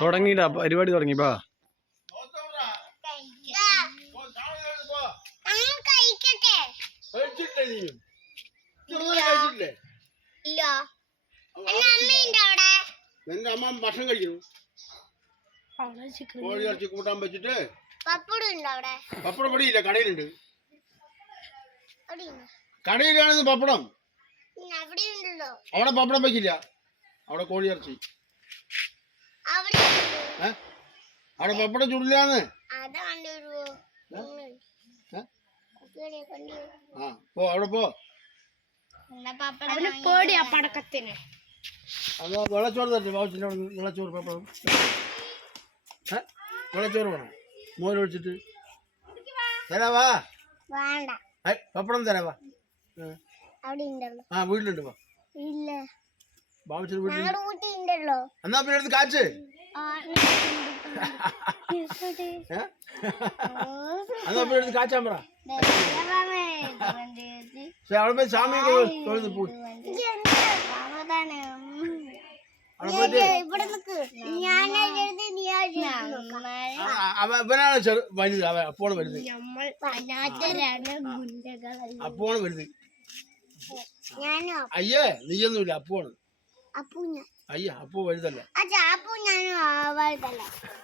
തുടങ്ങിയിട്ടാ പരിപാടി തുടങ്ങിപ്പാ. എന്റെ അമ്മ ഭക്ഷണം കഴിക്കുന്നു. കോഴി ഇറച്ചി കൂട്ടാൻ വെച്ചിട്ട് പപ്പടം പൊടിയില്ല, കടയിലുണ്ട്. കടയിലാണെന്ന് പപ്പടം. അവിടെ പപ്പടം വെക്കില്ല, അവിടെ കോഴി ഇറച്ചി. അവിടെ പപ്പടം ചുടില്ലാന്ന്. ആ പോ, അവിടെ പോ. പടക്കത്തിന് അത് വെള്ളച്ചോറ് തരട്ടെ, ബാബുച്ചിൻ്റെ അവിടെ വെള്ളച്ചോറ് പപ്പടം. വെള്ളച്ചോറ് വേണം, മോരൊഴിച്ചിട്ട് തരാവാ. പപ്പടം തരാവാ. ആ വീട്ടിലുണ്ട്. ബാബുച്ചിന്റെ വീട്ടിലുണ്ടല്ലോ. എന്നാ പിന്നെ എടുത്ത് കാച്ച്. എന്നാ പിന്നെ എടുത്ത് കാച്ചാൻ പറ. അവിടെ പോയി സ്വാമിയൊക്കെ തൊഴുത് പോയി. അവനാണ് വലുത്, അവൻ അപ്പോണ് വലുത്. അപ്പോണ് വലുത്. അയ്യേ നീയൊന്നുമില്ല, അപ്പോണ്. അയ്യ അപ്പൂ വലുതല്ല.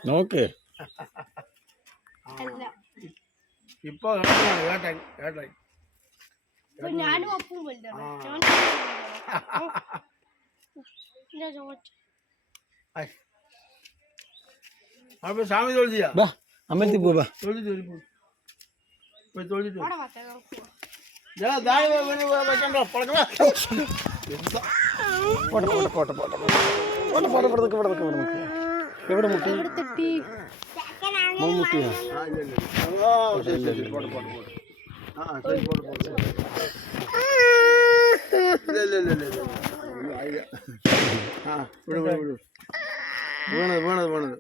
നോക്ക് ഇപ്പൊ കേട്ടായി കേട്ടായി. ഞാനും അപ്പും വലുതാണ്. അവിടെ സ്വാമി തൊഴുതിയാ. അമ്പലത്തിൽ പോവാ. തൊഴുതിട്ട് തൊഴുതിട്ട് എവിടെ മുട്ടി? മുട്ടിയാ? വീണത് വീണത് വീണത്.